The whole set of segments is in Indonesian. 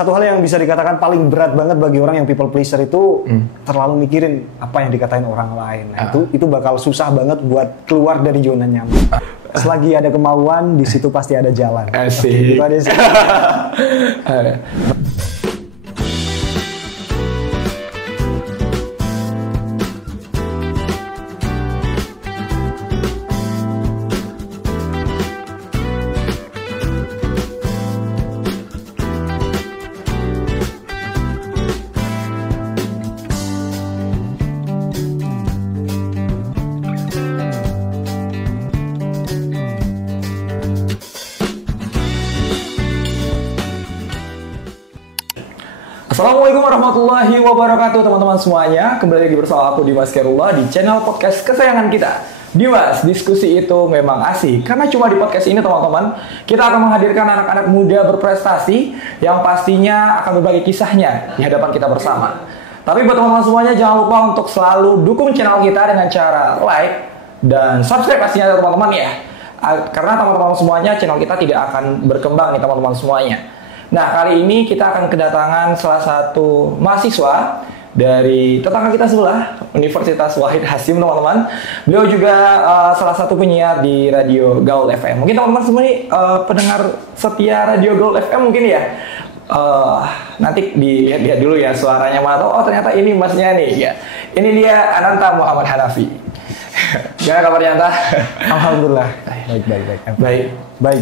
satu hal yang bisa dikatakan paling berat banget bagi orang yang people pleaser itu terlalu mikirin apa yang dikatain orang lain. Nah, itu bakal susah banget buat keluar dari zona nyaman. Selagi ada kemauan, di situ pasti ada jalan. Asik. Itu ada sih. Assalamualaikum warahmatullahi wabarakatuh teman-teman semuanya. Kembali lagi bersama aku Dimas Khairullah di channel podcast kesayangan kita, Dimas. Diskusi itu memang asik karena cuma di podcast ini teman-teman kita akan menghadirkan anak-anak muda berprestasi yang pastinya akan berbagi kisahnya di hadapan kita bersama. Tapi buat teman-teman semuanya jangan lupa untuk selalu dukung channel kita dengan cara like dan subscribe pastinya teman-teman ya. Karena teman-teman semuanya channel kita tidak akan berkembang nih teman-teman semuanya. Nah, kali ini kita akan kedatangan salah satu mahasiswa dari tetangga kita sebelah, Universitas Wahid Hasim, teman-teman. Beliau juga salah satu penyiar di Radio Gaul FM. Mungkin teman-teman semua ini pendengar setia Radio Gaul FM mungkin ya. Nanti dilihat dulu ya suaranya mana. Oh, ternyata ini masnya nih ya. Ini dia Ananta Muhammad Hanafi. Gimana kabarnya Anta? Alhamdulillah. Baik.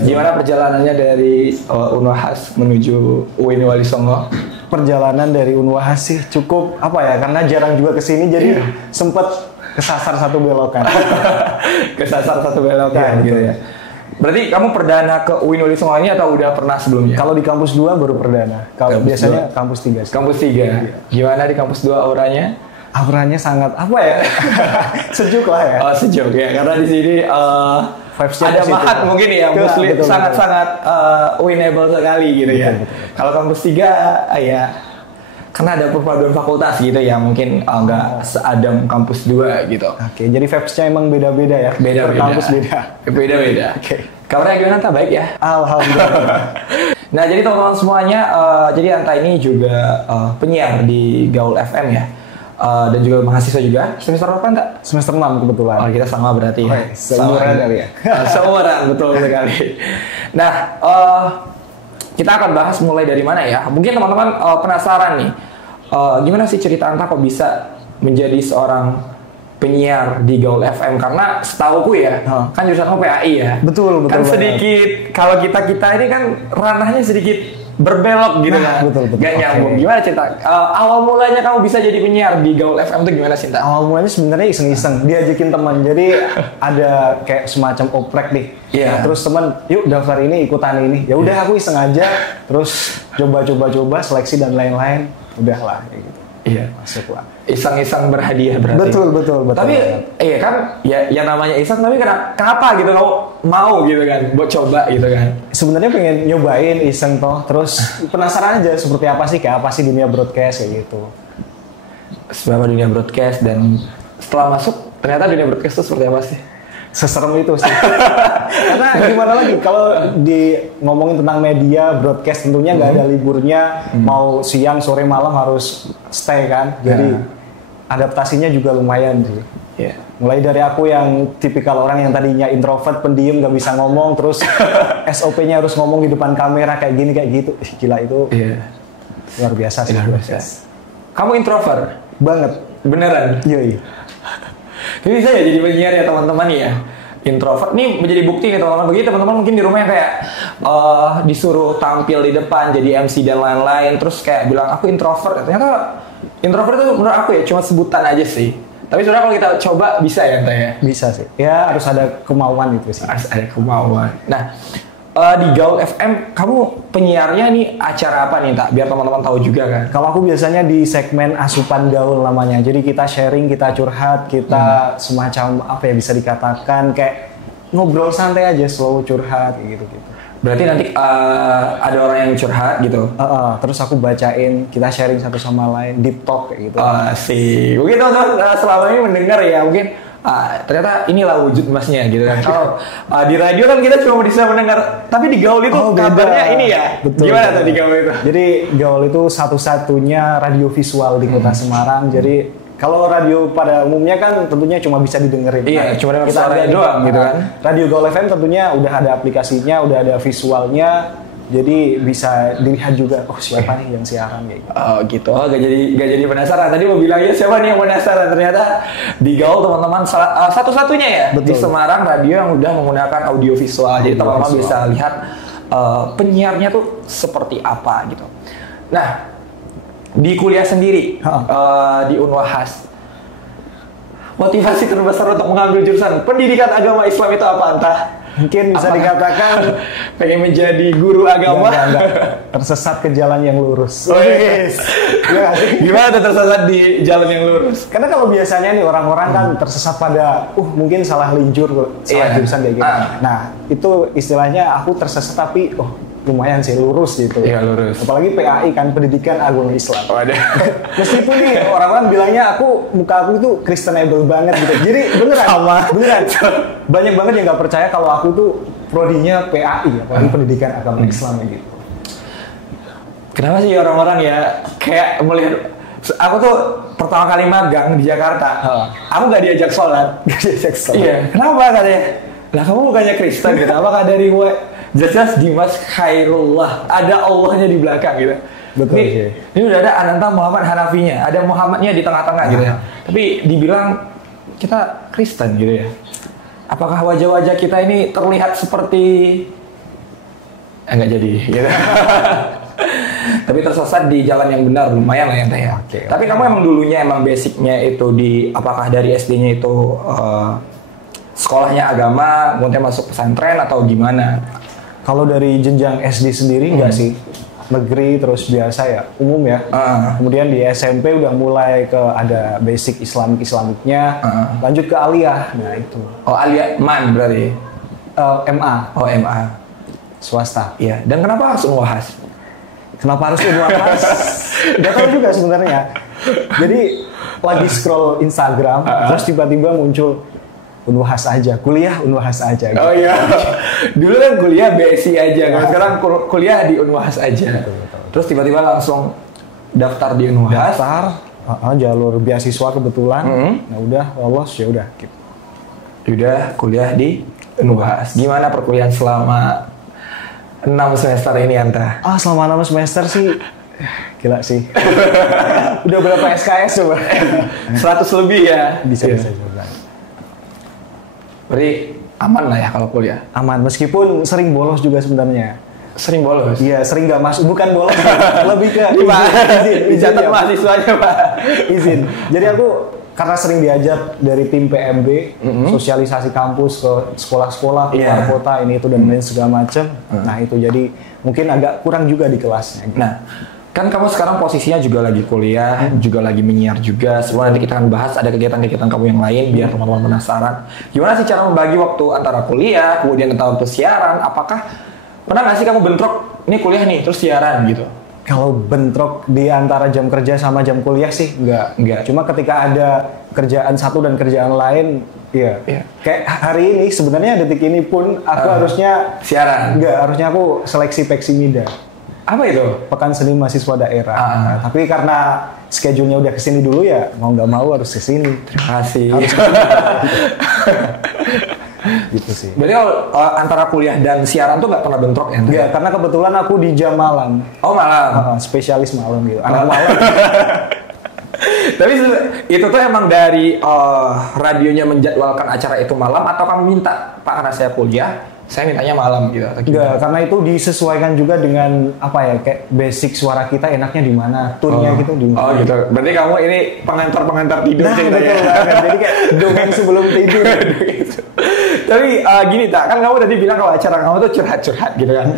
Gimana perjalanannya dari Unwahas menuju UIN Wali Songo? Perjalanan dari Unwahas sih cukup karena jarang juga kesini jadi sempet kesasar satu belokan. Kesasar satu belokan gitu ya. Berarti kamu perdana ke UIN Wali Songo ini atau udah pernah sebelumnya? Kalau di kampus 2 baru perdana. Kalau biasanya kampus 3 sih. Kampus 3. Iya. Gimana di kampus 2 auranya? Auranya sangat sejuk lah ya. Oh, sejuk ya. Karena di sini ada mahat mungkin ya, muslim sangat-sangat winnable sekali gitu ya. Kalau kampus 3 ya karena ada perpaduan fakultas gitu ya, mungkin nggak seadam kampus 2 gitu. Oke, jadi vibes-nya emang beda-beda ya. Beda-beda. Kampus Beda-beda. Oke. Kabarnya gimana Anta? Baik ya? Alhamdulillah. Nah, jadi teman-teman semuanya, jadi Anta ini juga penyiar di Gaul FM ya. Dan juga mahasiswa juga. Semester berapa Anta? Semester 6 kebetulan. Oh, kita sama berarti ya. Seumuran kali ya. Seumuran, betul sekali. Nah, kita akan bahas mulai dari mana ya? Mungkin teman-teman penasaran nih. Gimana sih cerita Anta kok bisa menjadi seorang penyiar di Gaul FM? Karena setauku ya, kan jurusan PAI ya. Betul. Kan sedikit, kalau kita ini kan ranahnya sedikit berbelok gitu kan. Betul. Gak nyambung. Gimana cerita? Awal mulanya kamu bisa jadi penyiar di Gaul FM itu gimana sih, Cinta? Awal mulanya sebenarnya iseng-iseng, diajakin teman. Jadi ada kayak semacam oprek nih. Iya. Nah, terus teman, yuk daftar ini, ikutan ini. Ya udah aku iseng aja, terus coba seleksi dan lain-lain. Udahlah kayak gitu. Iya, masuklah. Iseng-iseng berhadiah berarti. Betul. Tapi iya kan ya namanya iseng, tapi kenapa gitu kamu mau gitu kan buat coba gitu kan. Sebenarnya pengen nyobain iseng toh, terus penasaran aja seperti apa sih dunia broadcast kayak gitu. Seberapa dunia broadcast, dan setelah masuk ternyata dunia broadcast itu seperti apa sih? Seserem itu sih. Karena gimana lagi kalau ngomongin tentang media broadcast tentunya nggak ada liburnya, mau siang sore malam harus stay kan. Jadi adaptasinya juga lumayan sih. Yeah. Mulai dari aku yang tipikal orang yang tadinya introvert, pendiam, nggak bisa ngomong, terus SOP-nya harus ngomong di depan kamera kayak gini kayak gitu. Gila itu. Luar biasa sih. Luar biasa. Kamu introvert? Banget. Beneran? Iya. Jadi bisa ya jadi penyiar ya teman-teman ya. Introvert nih menjadi bukti nih teman-teman. Begitu teman-teman mungkin di rumah yang kayak disuruh tampil di depan jadi MC dan lain-lain, terus kayak bilang aku introvert. Ternyata introvert itu menurut aku ya cuma sebutan aja sih. Tapi sebenarnya kalau kita coba bisa ya Anta ya? Bisa sih. Ya harus ada kemauan itu sih. Harus ada kemauan. Nah, di Gaul FM kamu penyiarnya nih acara apa nih Tak? Biar teman-teman tahu juga kan. Kalau aku biasanya di segmen Asupan Gaul namanya. Jadi kita sharing, kita curhat, kita semacam bisa dikatakan kayak ngobrol santai aja, slow curhat gitu. Berarti nanti ada orang yang curhat gitu. Terus aku bacain, kita sharing satu sama lain, deep talk kayak gitu. Sih. Mungkin teman-teman selama ini mendengar ya, mungkin ternyata inilah wujud emasnya gitu kan. Kalau di radio kan kita cuma bisa mendengar, tapi di gaul itu kabarnya ini ya. Betul, gimana tuh di gaul itu? Jadi gaul itu satu-satunya radio visual di kota Semarang. Jadi kalau radio pada umumnya kan tentunya cuma bisa didengerin. Iya, cuma dengar kita suara doang gitu kan. Radio Gaul FM tentunya udah ada aplikasinya, udah ada visualnya. Jadi bisa dilihat juga, oh siapa nih yang siaran kayak gitu. Oh gitu, gak jadi penasaran. Tadi mau bilangnya siapa nih yang penasaran, ternyata di Gaul teman-teman satu-satunya ya. Betul. Di Semarang radio yang udah menggunakan audio visual. Jadi teman-teman bisa lihat penyiarnya tuh seperti apa gitu. Nah, di kuliah sendiri di Unwahas, motivasi terbesar untuk mengambil jurusan pendidikan agama Islam itu apa entah? Mungkin bisa dikatakan pengen menjadi guru agama, tersesat ke jalan yang lurus. Oh, yes. Gimana tuh tersesat di jalan yang lurus? Karena kalau biasanya nih orang-orang kan tersesat pada, mungkin salah linjur, salah jurusan kayak gitu. Nah itu istilahnya aku tersesat tapi, lumayan sih lurus gitu. Iya lurus. Apalagi PAI kan, Pendidikan Agama Islam. Oh, ada. Meskipun nih orang-orang bilangnya muka aku itu Kristenable banget gitu. Jadi beneran. Banyak banget yang nggak percaya kalau aku tuh prodinya PAI, apalagi Pendidikan Agama Islam gitu. Kenapa sih orang-orang ya kayak melihat aku tuh pertama kali magang di Jakarta, aku nggak diajak sholat. Iya. Kenapa katanya? Lah kamu bukannya Kristen gitu? Apakah dari jelas Dimas Khairullah, ada Allahnya di belakang gitu. Betul. Ini udah ada Ananta Muhammad Hanafinya, ada Muhammadnya di tengah-tengah gitu ya. Tapi dibilang kita Kristen gitu ya. Apakah wajah-wajah kita ini terlihat seperti enggak jadi gitu. Tapi tersesat di jalan yang benar lumayan lah ya Teh ya. Tapi kamu emang dulunya emang basicnya itu apakah dari SD-nya itu sekolahnya agama, kemudian masuk pesantren atau gimana? Kalau dari jenjang SD sendiri enggak sih, negeri terus biasa ya, umum ya. Kemudian di SMP udah mulai ke ada basic Islamiknya, lanjut ke aliyah. Nah itu. Oh aliyah man berarti? MA. Oh MA. Swasta. Iya. Dan kenapa harus Unwahas? Kenapa harus Unwahas? Gak tahu juga sebenarnya. Jadi lagi scroll Instagram, terus tiba-tiba muncul Unwahas aja, kuliah Unwahas aja. Gitu. Oh iya, dulu kan kuliah BSI aja, kan sekarang kuliah di Unwahas aja. Betul. Terus tiba-tiba langsung daftar di Unwahas. Jalur beasiswa kebetulan. Nah udah lolos ya udah. Gitu. Udah kuliah di Unwahas. Gimana perkuliahan selama 6 semester ini Anta? Selama 6 semester sih gila sih. Udah berapa SKS coba? 100 lebih ya. Bisa coba. Berarti aman lah ya kalau kuliah? Aman, meskipun sering bolos juga sebenarnya. Sering bolos? Iya, sering nggak masuk. Bukan bolos, lebih ke izin dicatat mahasiswanya Pak. Izin. Jadi aku karena sering diajak dari tim PMB, sosialisasi kampus ke sekolah-sekolah, keluar kota, ini itu dan lain segala macam. Nah itu jadi mungkin agak kurang juga di kelasnya. Nah, kan kamu sekarang posisinya juga lagi kuliah, juga lagi menyiar juga. Sebelum nanti kita akan bahas ada kegiatan-kegiatan kamu yang lain biar teman-teman penasaran. Gimana sih cara membagi waktu antara kuliah, kemudian antara waktu siaran? Apakah pernah nggak sih kamu bentrok, ini kuliah nih, terus siaran gitu? Kalau bentrok di antara jam kerja sama jam kuliah sih enggak. Cuma ketika ada kerjaan satu dan kerjaan lain, iya. Kayak hari ini sebenarnya detik ini pun aku harusnya siaran. Enggak, harusnya aku seleksi Peksimida. Apa itu? Pekan Seni Mahasiswa Daerah. Nah, tapi karena schedule-nya udah kesini dulu ya, mau nggak mau harus kesini. Terima kasih. Gitu sih. Berarti antara kuliah dan siaran tuh nggak pernah bentrok ya? Enggak, karena kebetulan aku di jam malam. Oh malam? Spesialis malam gitu, anak malam. Tapi itu tuh emang dari radionya menjadwalkan acara itu malam atau kamu minta, Pak karena saya kuliah, saya mintanya malam gitu? Enggak, karena itu disesuaikan juga dengan apa ya, kayak basic suara kita enaknya di mana, turnya gitu di mana. Oh gitu. Berarti kamu ini pengantar tidur betul banget. Jadi kayak dongeng sebelum tidur. Tapi gini tak, kan kamu tadi bilang kalau acara kamu tuh curhat-curhat gitu kan.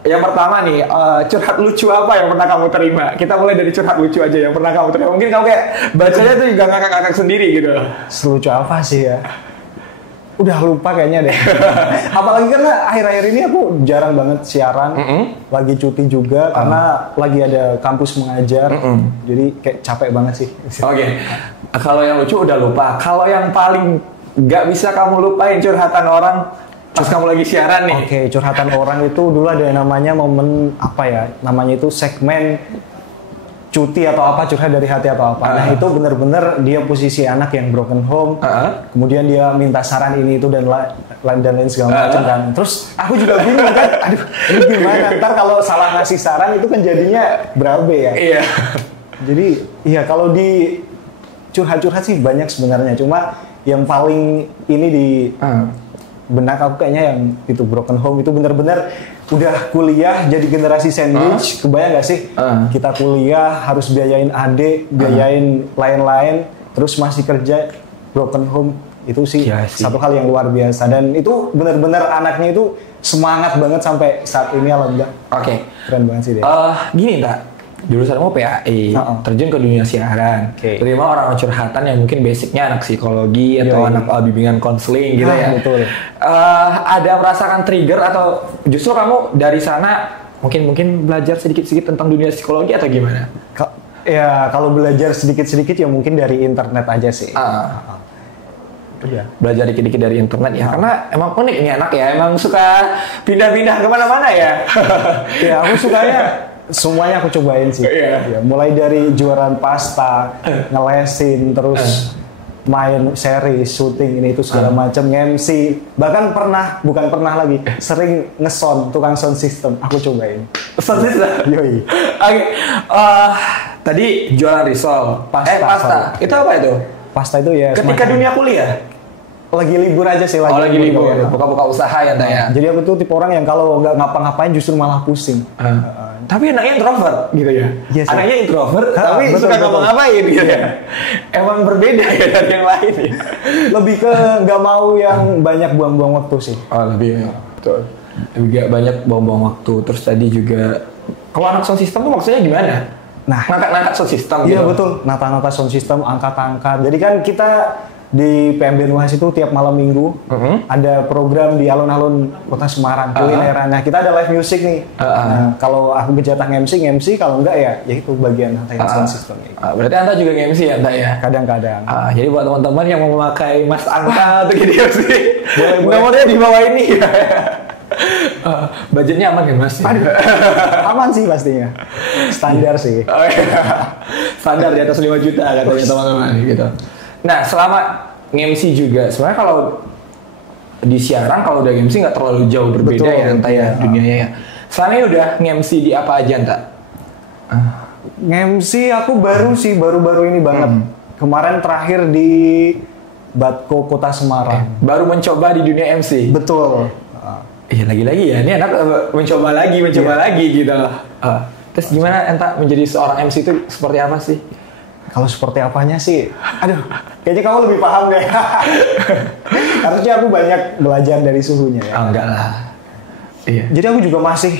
Yang pertama nih, curhat lucu apa yang pernah kamu terima? Kita mulai dari curhat lucu aja yang pernah kamu terima. Mungkin kamu kayak bacanya tuh juga ngakak-ngakak sendiri gitu. Selucu apa sih ya? udah lupa kayaknya deh. Apalagi karena akhir-akhir ini aku jarang banget siaran, lagi cuti juga karena lagi ada kampus mengajar, jadi kayak capek banget sih. Oke. Kalau yang lucu udah lupa. Kalau yang paling nggak bisa kamu lupain curhatan orang pas kamu lagi siaran nih. Oke, curhatan orang itu dulu ada yang namanya momen apa ya? Namanya itu segmen cuti atau apa, curhat dari hati atau apa. Nah itu bener-bener dia posisi anak yang broken home, kemudian dia minta saran ini itu dan lain segala macam kan. Terus aku juga bingung kan, aduh ini gimana? Ntar kalau salah ngasih saran itu kan jadinya berabe ya. Iya. Jadi iya kalau di curhat-curhat sih banyak sebenarnya, cuma yang paling ini di benak aku kayaknya yang itu broken home itu bener-bener udah kuliah jadi generasi sandwich, kebayang gak sih? Kita kuliah harus biayain adik, biayain lain-lain, terus masih kerja broken home, itu sih satu hal yang luar biasa. Dan itu benar-benar anaknya itu semangat banget sampai saat ini, alhamdulillah. Oke. Keren banget sih dia. Gini tak, jurusanmu PAI, terjun ke dunia siaran, terima orang curhatan yang mungkin basicnya anak psikologi atau anak bimbingan konseling gitu ya. Betul. Ada merasakan trigger atau justru kamu dari sana mungkin belajar sedikit-sedikit tentang dunia psikologi atau gimana? Ya kalau belajar sedikit-sedikit ya mungkin dari internet aja sih. Belajar dikit-dikit dari internet ya, karena emang unik nih anak ya, emang suka pindah-pindah kemana-mana ya. Ya aku sukanya semuanya aku cobain sih. Ya, mulai dari jualan pasta, ngelesin, terus main seri, syuting ini itu segala macam, MC, bahkan bukan pernah lagi, sering ngesound, tukang sound system, aku cobain. Sound system? Yoi. Oke. Tadi jualan risol, pasta. Itu apa itu? Pasta itu ya. Ketika dunia kuliah? Lagi libur aja sih. Lagi libur. Buka-buka usaha ya, Teh ya. Jadi aku tuh tipe orang yang kalau nggak ngapa-ngapain justru malah pusing. Tapi anaknya introvert gitu ya. Yes, anaknya introvert tapi suka ngapa-ngapain gitu ya. Emang berbeda ya dari yang lain ya. Lebih ke nggak mau yang banyak buang-buang waktu sih. Lebih betul. Lebih gak banyak buang-buang waktu. Terus tadi juga kalau anak sound system tuh maksudnya gimana? Nah, ngangkat sound system gitu. Iya betul, nata-nata sound system, angkat-angkat. Jadi kan kita di PMB Nuhas itu tiap malam minggu ada program di alun-alun Kota Semarang, kulineran. Nah, kita ada live music nih. Nah, kalau aku berjatah MC, kalau enggak ya itu bagian sound system. Berarti Anta juga MC ya, Anta ya? Kadang-kadang. Jadi buat teman-teman yang mau memakai Mas Anta untuk jadi MC, nomornya di bawah ini ya. Budgetnya aman kan Mas? Aman sih pastinya. Standar sih. Standar di atas 5 juta katanya teman-teman gitu. Nah, selama nge-MC juga, sebenarnya kalau di siaran kalau udah nge-MC nggak terlalu jauh berbeda ya Anta ya dunianya ya. Selama ini udah nge-MC di apa aja Anta? Nge-MC aku baru-baru ini banget. Kemarin terakhir di Batko Kota Semarang. Baru mencoba di dunia MC? Betul. Iya lagi-lagi ya, ini anak mencoba lagi gitu. Terus gimana Anta menjadi seorang MC itu seperti apa sih? Kalau seperti apanya sih, aduh, kayaknya kamu lebih paham deh. Harusnya aku banyak belajar dari suhunya ya. Enggak lah. Iya. Jadi aku juga masih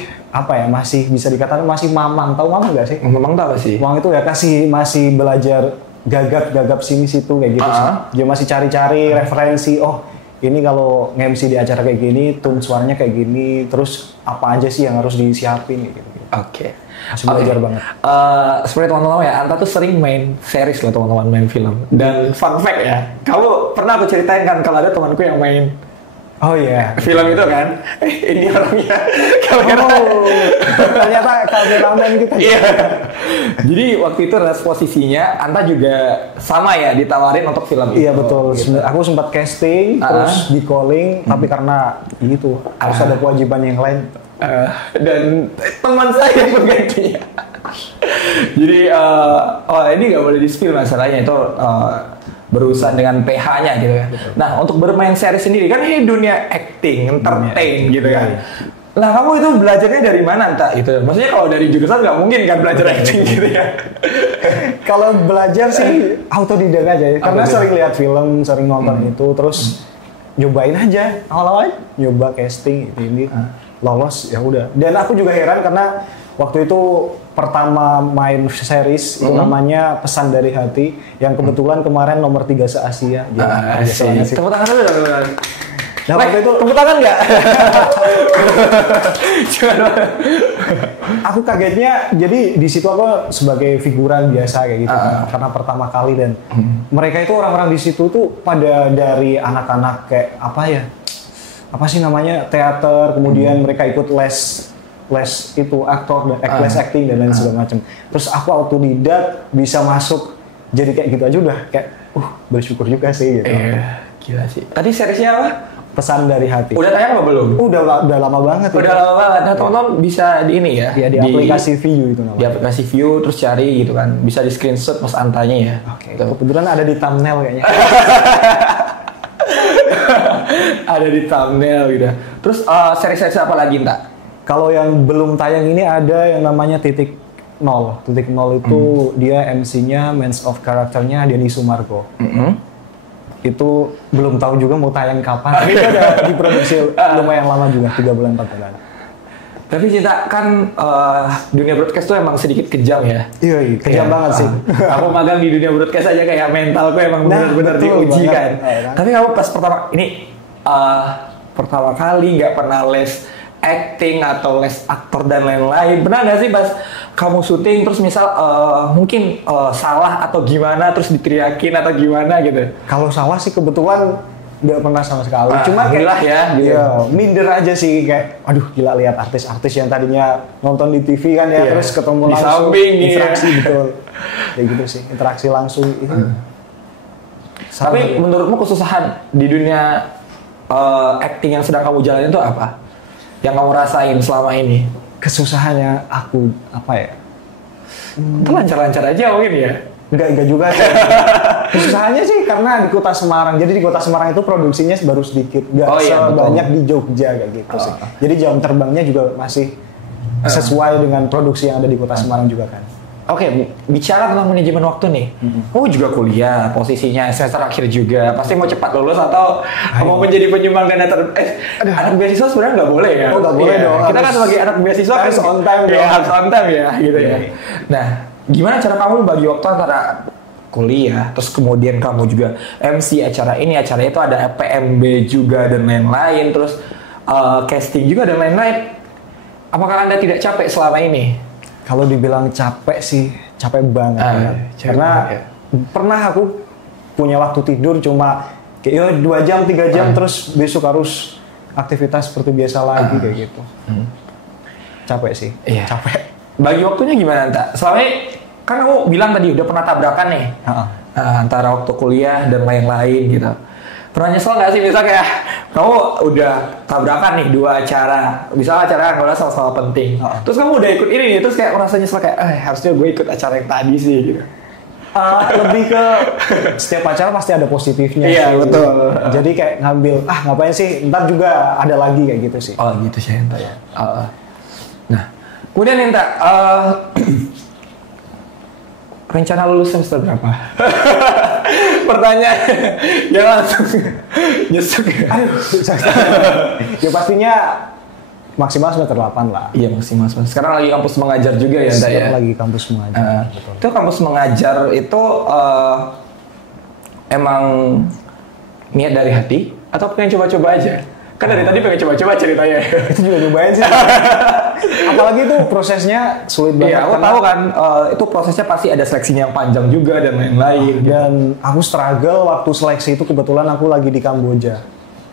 bisa dikatakan masih mamang. Tahu mamang nggak sih? Mamang tahu sih. Mamang itu ya masih belajar gagap sini situ kayak gitu sih. Dia masih cari-cari referensi. Oh, ini kalau nge-MC di acara kayak gini, tone suaranya kayak gini, terus apa aja sih yang harus disiapin gitu. Oke. Masih belajar banget. Seperti teman-teman ya, Anta tuh sering main series loh teman-teman, main film. Dan fun fact ya, kamu pernah aku ceritain kan kalau ada temanku yang main film itu kan, ini orangnya ternyata kameramen gitu. Iya. Jadi waktu itu posisinya Anta juga sama ya ditawarin untuk film itu. Iya betul. Gitu. Aku sempat casting, terus di calling, tapi karena itu harus ada kewajiban yang lain. Dan teman saya penggantinya. Jadi ini nggak boleh di-spill masalahnya itu berurusan dengan PH-nya gitu ya. Nah untuk bermain series sendiri kan ini dunia acting, entertain gitu kan. Nah kamu itu belajarnya dari mana Anta? Itu maksudnya kalau dari jurusan nggak mungkin kan belajar acting gitu ya. Kalau belajar sih autodidak aja, karena sering lihat film, sering nonton itu, terus nyobain aja awal-awal nyoba casting ini. Lolos ya udah. Dan aku juga heran karena waktu itu pertama main series itu namanya Pesan dari Hati yang kebetulan kemarin nomor 3 se-Asia. Tepuk tangan dulu dong. Nah, waktu itu tepuk tangan nggak? aku kagetnya, jadi di situ aku sebagai figuran biasa kayak gitu karena pertama kali, dan mereka itu orang-orang di situ tuh pada dari anak-anak kayak apa sih namanya, teater, kemudian mereka ikut les itu aktor dan les acting dan lain segala macam. Terus aku autodidak bisa masuk, jadi kayak gitu aja udah kayak bersyukur juga sih gitu. Gila sih. Tadi seriesnya apa? Pesan dari Hati. Udah tayang apa belum? Udah lama banget. Udah lama banget. Nah, teman-teman bisa di ini ya. Ya, di aplikasi View itu namanya. Di aplikasi View, terus cari gitu kan. Bisa di screenshot Mas Antanya ya. Oke. Kebetulan ada di thumbnail kayaknya. Ada di thumbnail gitu. Terus seri-seri apa lagi, Nta? Kalau yang belum tayang ini ada yang namanya Titik Nol. Titik Nol itu dia MC-nya, main of karakternya Denny Sumargo. Itu belum tahu juga mau tayang kapan. Tapi itu ada diproduksi lumayan lama juga, 3 bulan 4 bulan. Tapi Cinta kan dunia broadcast tuh emang sedikit kejam ya. Iya, kejam banget sih. Aku magang di dunia broadcast aja kayak mentalku emang benar-benar diuji kan. Tapi kamu pas pertama kali nggak pernah les acting atau les aktor dan lain-lain. Pernah nggak sih pas kamu syuting terus misal mungkin salah atau gimana terus diteriakin atau gimana gitu? Kalau salah sih kebetulan nggak pernah sama sekali. Cuma kayak gitu. Minder aja sih, kayak aduh gila lihat artis-artis yang tadinya nonton di TV kan ya, terus ketemu di langsung samping, interaksi betul. Kayak gitu sih, interaksi langsung itu. Tapi menurutmu kesusahan di dunia acting yang sedang kamu jalanin itu apa? Yang kamu rasain selama ini? Kesusahannya aku apa ya? Lancar-lancar aja mungkin ya? Enggak juga sih. Kesusahannya sih karena di Kota Semarang. Jadi di Kota Semarang itu produksinya baru sedikit, nggak sebanyak di Jogja kayak gitu sih. Jadi jam terbangnya juga masih sesuai dengan produksi yang ada di Kota Semarang juga kan. Oke, bicara tentang manajemen waktu nih. Kamu juga kuliah, posisinya semester akhir juga. Pasti mau cepat lulus atau mau menjadi penyumbang dana anak beasiswa sebenarnya nggak boleh ya? Oh, nggak boleh dong. Kita kan sebagai anak beasiswa harus on time dong. Harus on time ya, gitu ya. Nah, gimana cara kamu bagi waktu antara kuliah, terus kemudian kamu juga MC acara ini, acara itu ada PMB juga dan lain-lain, terus casting juga dan lain-lain. Apakah Anda tidak capek selama ini? Kalau dibilang capek sih, capek banget. Karena pernah aku punya waktu tidur cuma kayak 2 jam, 3 jam, terus besok harus aktivitas seperti biasa lagi kayak gitu. Capek sih, capek. Bagi waktunya gimana, Anta? Selama ini, kan kamu bilang tadi udah pernah tabrakan nih. Antara waktu kuliah dan lain-lain gitu. Pernah nyesel nggak sih, misal kayak kamu udah tabrakan nih 2 acara, misalnya acara yang sama-sama penting, terus kamu udah ikut ini nih, terus kayak merasa nyesel kayak, harusnya gue ikut acara yang tadi sih gitu. Lebih ke setiap acara pasti ada positifnya. Iya, sih, betul. Gitu. Jadi kayak ngambil, ngapain sih, ntar juga ada lagi kayak gitu sih. Oh gitu sih, Enta ya. Nah, kemudian Enta, rencana lulus semester berapa? Pertanyaan ya langsung nyesek. Ya pastinya maksimal semester 8 lah. Iya maksimal. Sekarang lagi kampus mengajar juga ya, Enta ya? Sekarang lagi kampus mengajar. Itu kampus mengajar itu emang niat dari hati atau pengen coba-coba aja? Kan dari tadi pengen coba-coba ceritanya. Itu juga nyobain sih. Apalagi itu prosesnya sulit banget. Iya, aku tahu kan itu prosesnya pasti ada seleksinya yang panjang juga dan lain-lain. Dan aku struggle waktu seleksi itu, kebetulan aku lagi di Kamboja.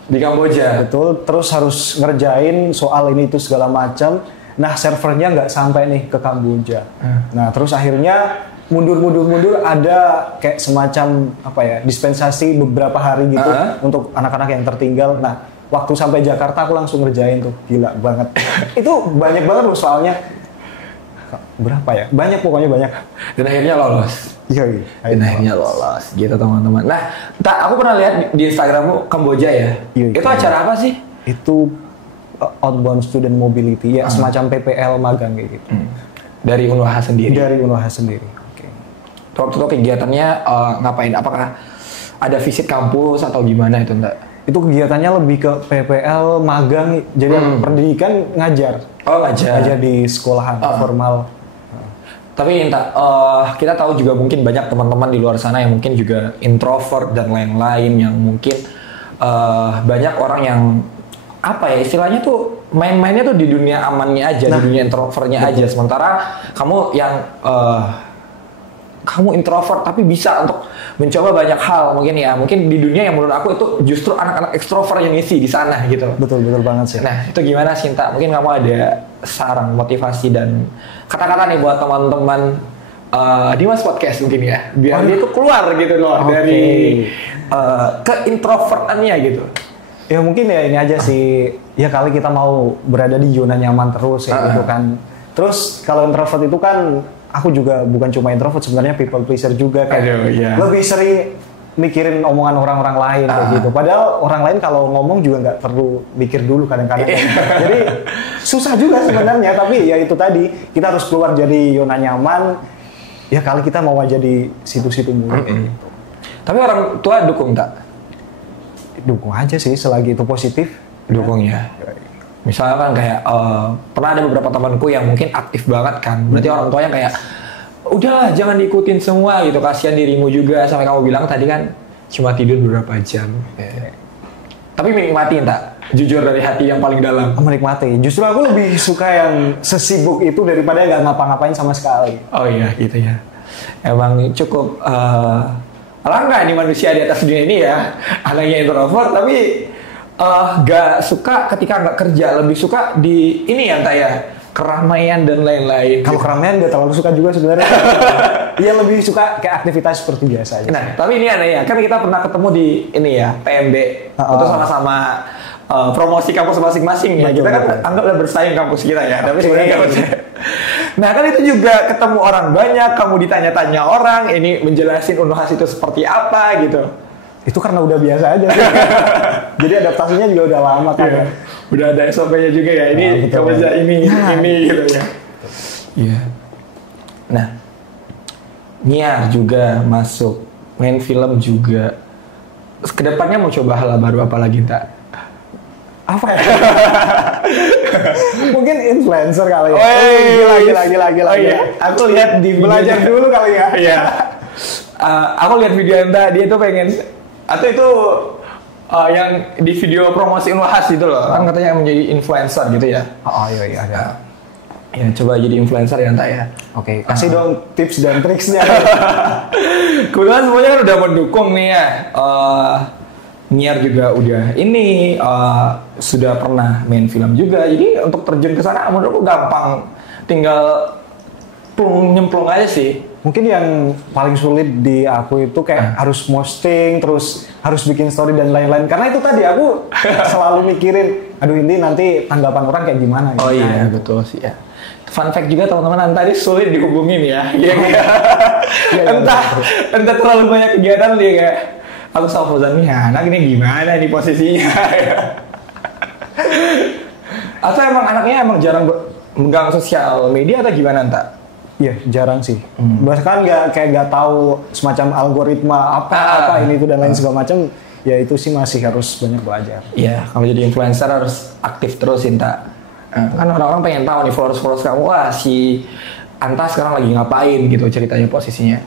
Di Kamboja? Betul, terus harus ngerjain soal ini itu segala macam. Nah, servernya nggak sampai nih ke Kamboja. Nah, terus akhirnya mundur ada kayak semacam dispensasi beberapa hari gitu untuk anak-anak yang tertinggal. Nah, waktu sampai Jakarta aku langsung ngerjain tuh, gila banget. Itu banyak banget loh soalnya. Berapa ya? Banyak, pokoknya banyak. Dan akhirnya lolos. Iya. Dan akhirnya lolos gitu teman-teman. Nah, aku pernah lihat di Instagrammu Kamboja ya. Iya, itu acara apa sih? Itu Outbound Student Mobility ya, semacam PPL magang kayak gitu. Dari UNWAHA sendiri. Dari UNWAHA sendiri. Oke. Waktu itu kegiatannya ngapain? Apakah ada visit kampus atau gimana itu, Mbak? Itu kegiatannya lebih ke PPL magang, jadi pendidikan ngajar. Oh, ngajar di sekolahan formal. Tapi kita tahu juga mungkin banyak teman-teman di luar sana yang mungkin juga introvert dan lain-lain yang mungkin banyak orang yang apa ya istilahnya tuh main-mainnya tuh di dunia amannya aja, di dunia introvertnya aja. Sementara kamu yang kamu introvert tapi bisa untuk mencoba banyak hal mungkin di dunia yang menurut aku itu justru anak-anak ekstrovert yang isi di sana gitu. Betul banget sih. Nah itu gimana Sinta? Mungkin kamu ada saran, motivasi dan kata-kata nih buat teman-teman Dimas Podcast mungkin ya, biar dia tuh keluar gitu loh dari keintrovertannya gitu. Ya mungkin ya ini aja sih, ya kali kita mau berada di zona nyaman terus ya gitu kan. Terus kalau introvert itu kan, aku juga bukan cuma introvert sebenarnya, people pleaser juga kan. Lebih sering mikirin omongan orang-orang lain kayak gitu. Padahal orang lain kalau ngomong juga nggak perlu mikir dulu kadang-kadang. Jadi susah juga sebenarnya, tapi ya itu tadi, kita harus keluar dari zona nyaman. Ya kali kita mau aja di situ-situ mulu kayak gitu. Tapi orang tua dukung tak? Dukung aja sih selagi itu positif. Dukung ya. Misalnya kan kayak pernah ada beberapa temanku yang mungkin aktif banget kan. Berarti orang tuanya kayak udahlah jangan diikutin semua gitu, kasihan dirimu juga. Sampai kamu bilang tadi kan cuma tidur beberapa jam. Tapi menikmatin tak? Jujur dari hati yang paling dalam. Menikmati. Justru aku lebih suka yang sesibuk itu daripada nggak ngapa-ngapain sama sekali. Oh iya gitu ya. Emang cukup langka nih manusia di atas dunia ini ya. Anaknya introvert tapi gak suka ketika nggak kerja, lebih suka di ini ya entah ya keramaian dan lain-lain. Kalau keramaian nggak terlalu suka juga sebenarnya. Iya lebih suka kayak aktivitas seperti biasa aja. Nah tapi ini aneh ya, kan kita pernah ketemu di ini ya PMB, itu sama-sama promosi kampus masing-masing ya. Kita kan anggaplah bersaing kampus kita ya, tapi sebenarnya nggak bersaing. Nah kan itu juga ketemu orang banyak, kamu ditanya-tanya orang, ini menjelasin Unhas itu seperti apa gitu. Itu karena udah biasa aja sih. Jadi adaptasinya juga udah lama kan. Iya. Udah ada SOP-nya juga ya. Ini kamu bisa ini gitu ya. Iya. Nah, nyiar juga masuk, main film juga. Kedepannya mau coba hal baru apa lagi tak? Apa ya? Mungkin influencer kali ya. Gila. Iya. Aku lihat di belajar dulu kali ya. Iya. Aku lihat video Anda, dia tuh pengen atau itu yang di video promosi Unhas itu loh, kan katanya menjadi influencer gitu ya. Oh iya ada. Ya coba jadi influencer ya entah ya. Oke, kasih dong tips dan triksnya. Kebetulan semuanya kan udah mendukung nih ya. Nyiar juga udah ini sudah pernah main film juga, jadi untuk terjun ke sana menurutku gampang, tinggal nyemplung aja sih. Mungkin yang paling sulit di aku itu kayak harus posting, terus harus bikin story dan lain-lain. Karena itu tadi aku selalu mikirin, aduh ini nanti tanggapan orang kayak gimana. Oh iya betul sih ya. Fun fact juga teman-teman, tadi sulit dihubungin ya. Entah terlalu banyak kegiatan dia kayak, aku sama Fauzan nih anak ini gimana nih posisinya. Atau emang anaknya emang jarang megang sosial media atau gimana entah? Iya jarang sih. Bahkan nggak tahu semacam algoritma apa ini itu dan lain segala macam. Ya itu sih masih harus banyak belajar. Iya kalau jadi influencer harus aktif terus Inta. Kan orang-orang pengen tahu nih followers kamu, wah si Anta sekarang lagi ngapain gitu ceritanya posisinya.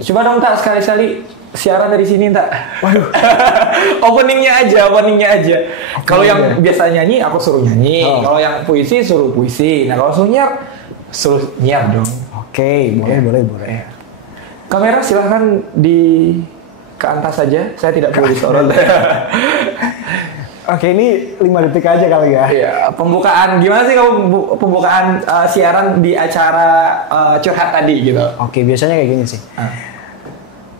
Coba dong tak sekali-sekali siaran dari sini tak. Waduh. openingnya aja. Okay. Kalau yang biasa nyanyi aku suruh nyanyi. Kalau yang puisi suruh puisi. Nah kalau suruh nyiar dong. Oke, boleh. Kamera silahkan ke atas saja. Saya tidak perlu disorot. Oke, ini 5 detik aja kali ya. Iya, pembukaan gimana sih kamu pembukaan siaran di acara curhat tadi gitu? Oke, biasanya kayak gini sih.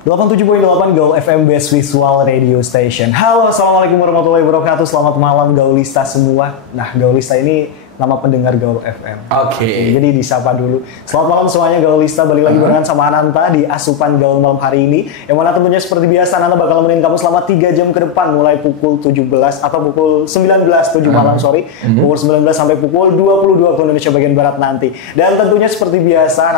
87.8 Gaul FM Best Visual Radio Station. Halo, assalamualaikum warahmatullahi wabarakatuh. Selamat malam Gaulista semua. Nah, Gaulista ini nama pendengar Gaul FM. Oke. Jadi disapa dulu. Selamat malam semuanya Gaulista, balik lagi barengan sama Ananta di Asupan Gaul malam hari ini. Yang mana tentunya seperti biasa Ananta bakal nemenin kamu selama 3 jam ke depan, mulai pukul 17 atau pukul 19, 7 malam pukul 19 sampai pukul 22 waktu Indonesia bagian Barat nanti. Dan tentunya seperti biasa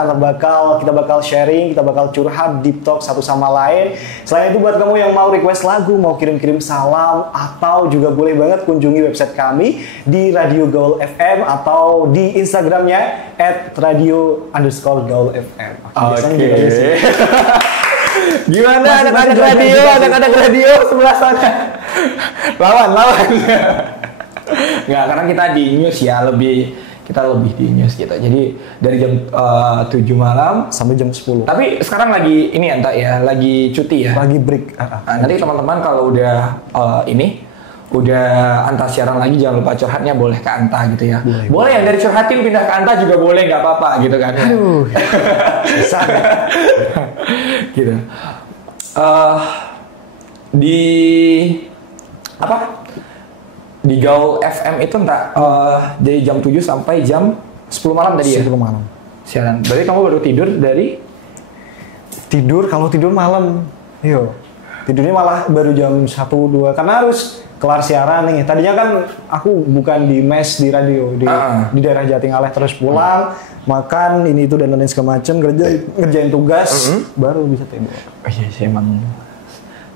kita bakal sharing, kita bakal curhat, deep talk satu sama lain. Selain itu buat kamu yang mau request lagu, mau kirim-kirim salam, atau juga boleh banget kunjungi website kami di Radio Gaul FM atau di Instagramnya @radio_gaul_fm. Oke. Gimana anak-anak radio sebelah sana? lawan. Nggak, karena kita di news ya kita lebih di news gitu. Jadi dari jam 7 malam sampai jam 10. Tapi sekarang lagi ini ya, Anta ya, lagi cuti ya. Lagi break. Nanti teman-teman kalau udah udah Anta siaran lagi, jangan lupa curhatnya boleh ke Anta gitu ya. Boleh yang dari curhatin pindah ke Anta juga boleh, nggak apa-apa gitu kan. Aduh, bisa gitu. Di apa? Di Gaul FM itu entah dari jam 7 sampai jam 10 malam tadi ya? 10 malam. Siaran. Berarti kamu baru tidur dari? Kalau tidur malam. Yo. Tidurnya malah baru jam 1-2 karena harus kelar siaran nih. Tadinya kan aku bukan di mes di radio di daerah Jatingaleh, terus pulang makan ini itu dan lain segala macam, ngerjain tugas baru bisa tidur. Oh iya sih, emang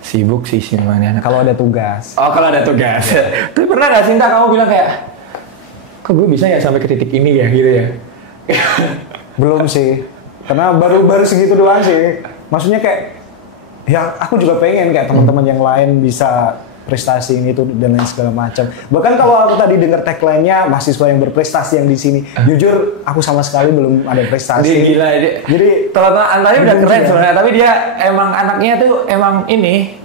sibuk sih sebenarnya. Kalau ada tugas. Oh, kalau ada tugas. Tapi pernah nggak Sinta kamu bilang kayak, kok gue bisa ya sampai ke titik ini ya gitu ya? Belum sih, karena baru segitu doang sih. Maksudnya kayak, ya aku juga pengen kayak teman-teman yang lain bisa prestasi ini tuh dan lain segala macam. Bahkan kalau aku tadi dengar tagline-nya mahasiswa yang berprestasi yang di sini, jujur aku sama sekali belum ada prestasi. Gila, jadi teman-teman Antanya udah keren sebenarnya, tapi dia emang anaknya tuh emang ini.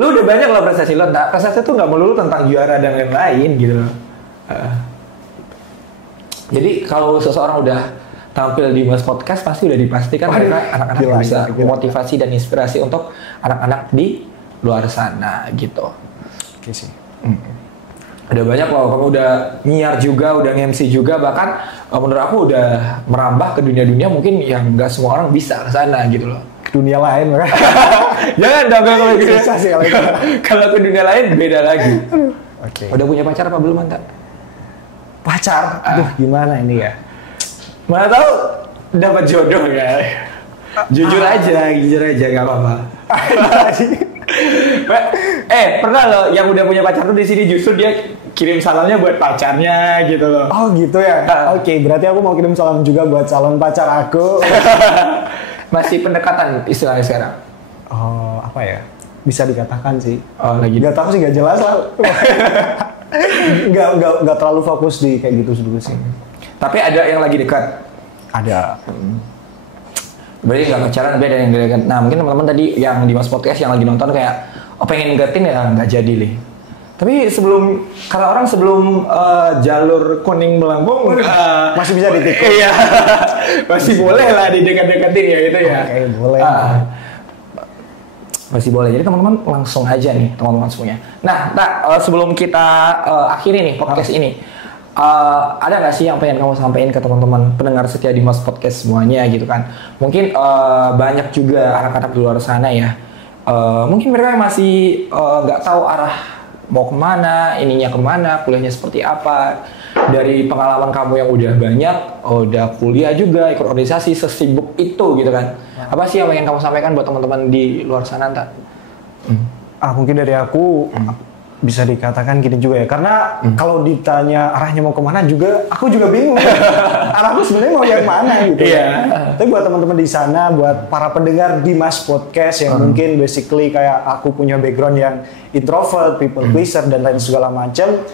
Lu udah banyak lah prestasi lo, prestasi tuh nggak melulu tentang juara dan lain-lain gitu loh. Jadi kalau seseorang udah tampil di Mas Podcast pasti udah dipastikan mereka anak-anak yang bisa motivasi dan inspirasi untuk anak-anak di luar sana gitu. Oke sih. Udah banyak loh, kamu udah nyiar juga, udah nge-MC juga, bahkan menurut aku udah merambah ke dunia-dunia mungkin yang nggak semua orang bisa ke sana gitu loh. Ke dunia lain mereka. Jangan dong kalau gitu. Susah sih kalau itu. Kalau ke dunia lain beda lagi. Oke. Udah punya pacar apa belum, Anta? Pacar? Aduh, gimana ini ya? Mana tahu dapat jodoh ya. Jujur aja nggak apa-apa. Pernah loh yang udah punya pacar tuh di sini justru dia kirim salamnya buat pacarnya gitu loh. Oh gitu ya. Oke, berarti aku mau kirim salam juga buat calon pacar aku. Masih pendekatan istilahnya sekarang. Oh, apa ya? Bisa dikatakan sih. Oh, lagi. Gak tahu sih, gak jelas lah. Gak terlalu fokus di kayak gitu dulu sih. Tapi ada yang lagi dekat. Ada. Berarti nggak pacaran, beda yang dekat. Nah mungkin teman-teman tadi yang di Mas Podcast yang lagi nonton kayak, oh pengen deketin ya nggak jadi nih. Tapi karena orang sebelum jalur kuning melambung masih bisa ditikung. Iya, masih boleh lah didekat-dekatin ya itu ya. Oke, boleh. Masih boleh. Jadi teman-teman langsung aja nih teman-teman semuanya. Nah, sebelum kita akhiri nih podcast ini, ada nggak sih yang pengen kamu sampaikan ke teman-teman pendengar setia di Mas Podcast semuanya gitu kan? Mungkin banyak juga anak-anak di luar sana ya. Mungkin mereka masih nggak tahu arah mau kemana, ininya kemana, kuliahnya seperti apa. Dari pengalaman kamu yang udah banyak, udah kuliah juga, ikut organisasi, sesibuk itu gitu kan. Apa sih yang pengen kamu sampaikan buat teman-teman di luar sana, Anta? Mungkin dari aku bisa dikatakan gini juga ya, karena kalau ditanya arahnya mau kemana juga, aku juga bingung. Arahku sebenarnya mau yang mana gitu. Tapi buat teman-teman di sana, buat para pendengar di Mas Podcast yang mungkin basically kayak aku punya background yang introvert, people pleaser dan lain segala macam,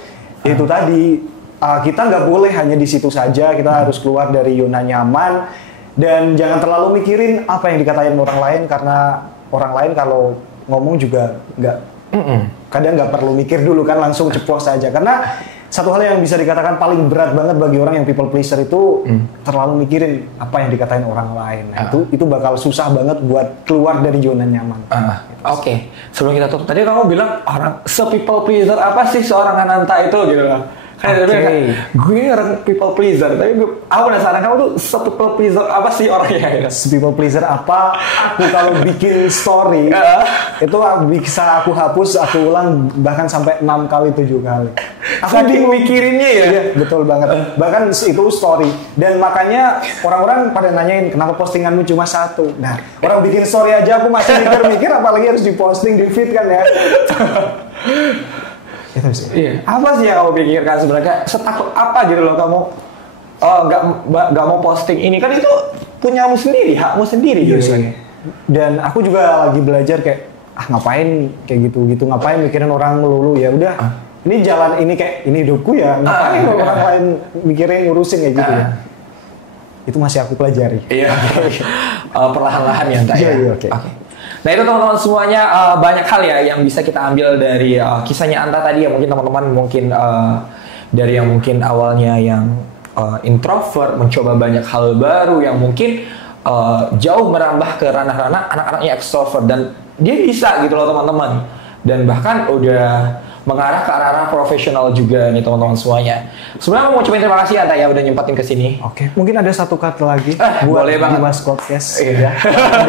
itu tadi kita nggak boleh hanya di situ saja, kita harus keluar dari zona nyaman dan jangan terlalu mikirin apa yang dikatain orang lain, karena orang lain kalau ngomong juga kadang nggak perlu mikir dulu kan, langsung ceplos saja. Karena satu hal yang bisa dikatakan paling berat banget bagi orang yang people pleaser itu terlalu mikirin apa yang dikatain orang lain. Nah, itu bakal susah banget buat keluar dari zona nyaman. Oke. Sebelum kita tutup tadi kamu bilang orang se-people pleaser apa sih seorang Ananta itu gitu loh. Gue orang people pleaser, tapi aku penasaran kamu tuh se-people pleaser apa sih orangnya gitu? Se-people pleaser apa? Aku kalau bikin story itu bisa aku hapus, aku ulang bahkan sampai 6 kali 7 kali. Aku mikirinnya ya. Iya, betul banget. Bahkan itu story. Dan makanya orang-orang pada nanyain kenapa postinganmu cuma 1. Nah, orang bikin story aja aku masih mikir-mikir, apalagi harus diposting di feed kan ya. Itu sih. Iya. Apa sih yang kamu pikirkan sebenarnya? Setakut apa gitu loh kamu nggak mau posting ini, kan itu punyamu sendiri, hakmu sendiri gitu. Sih. Dan aku juga lagi belajar kayak ngapain kayak gitu ngapain mikirin orang melulu, ya udah ini jalan ini kayak ini hidupku ya, ngapain orang lain mikirin ngurusin kayak gitu ya. Itu masih aku pelajari. Iya. Perlahan-lahan ya Anta ya. Iya, oke. Nah itu teman-teman semuanya banyak hal ya yang bisa kita ambil dari kisahnya Anta tadi ya. Mungkin teman-teman dari yang mungkin awalnya yang introvert mencoba banyak hal baru yang mungkin jauh merambah ke ranah-ranah anak-anaknya extrovert dan dia bisa gitu loh teman-teman. Dan bahkan udah mengarah ke arah profesional juga nih teman-teman semuanya. Sebenarnya aku mau ucapin terima kasih Anta ya udah nyempatin ke sini. Oke, mungkin ada satu kata lagi buat boleh banget. Dimas Podcast ya.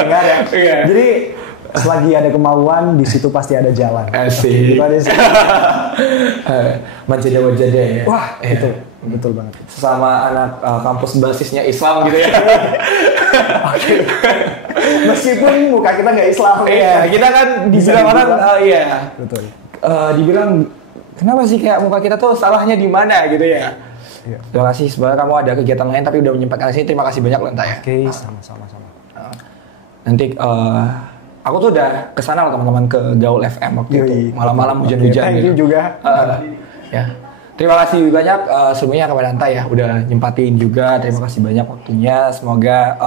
Dengar ya. Iya. Jadi selagi ada kemauan di situ pasti ada jalan. Asik. Itu aja sih. Menjadi-jadi ya. Wah, itu betul banget. Sama anak kampus basisnya Islam gitu ya. Oke. Meskipun muka kita nggak Islam. Iya, kita kan dibilang orang iya. Betul. Dibilang kenapa sih kayak muka kita tuh salahnya di mana gitu ya? Iya. Terima kasih sebenarnya kamu ada kegiatan lain tapi udah menyempatkan sini. Terima kasih banyak loh Anta ya. Oke, sama-sama. Nanti aku tuh udah kesana loh teman-teman ke Gaul FM waktu itu malam-malam hujan-hujan. Thank you juga. Ya. Terima kasih banyak sebelumnya kepada Anta ya udah nyempatin juga. Terima kasih banyak waktunya. Semoga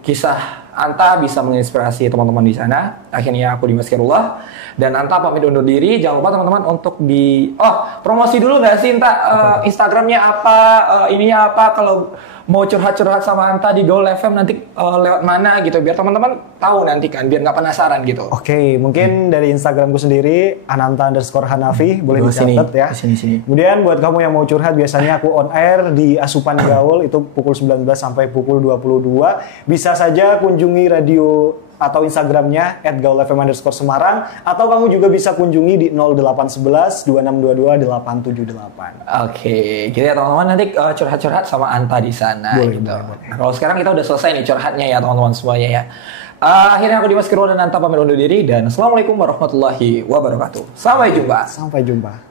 kisah Anta bisa menginspirasi teman-teman di sana. Akhirnya aku Dimas Khairullah dan Anta pamit undur diri. Jangan lupa teman-teman untuk promosi dulu nggak sih Anta Instagramnya apa, ininya apa, kalau mau curhat-curhat sama Anta di Gaul FM nanti lewat mana gitu biar teman-teman tahu nanti kan biar nggak penasaran gitu. Oke, mungkin dari Instagramku sendiri Ananta_Hanafi boleh dicatat ya. Sini. Kemudian buat kamu yang mau curhat biasanya aku on air di Asupan Gaul itu pukul 19 sampai pukul 22. Bisa saja kunjungi radio atau Instagramnya @gaulfm_Semarang atau kamu juga bisa kunjungi di 0811 2622 878. Oke, gitu ya teman-teman nanti curhat-curhat sama Anta di sana gitu. Nah, kalau sekarang kita udah selesai nih curhatnya ya teman-teman semuanya ya. Akhirnya aku Dimas Khairullah dan Anta pamit undur diri dan assalamualaikum warahmatullahi wabarakatuh. Sampai jumpa. Sampai jumpa.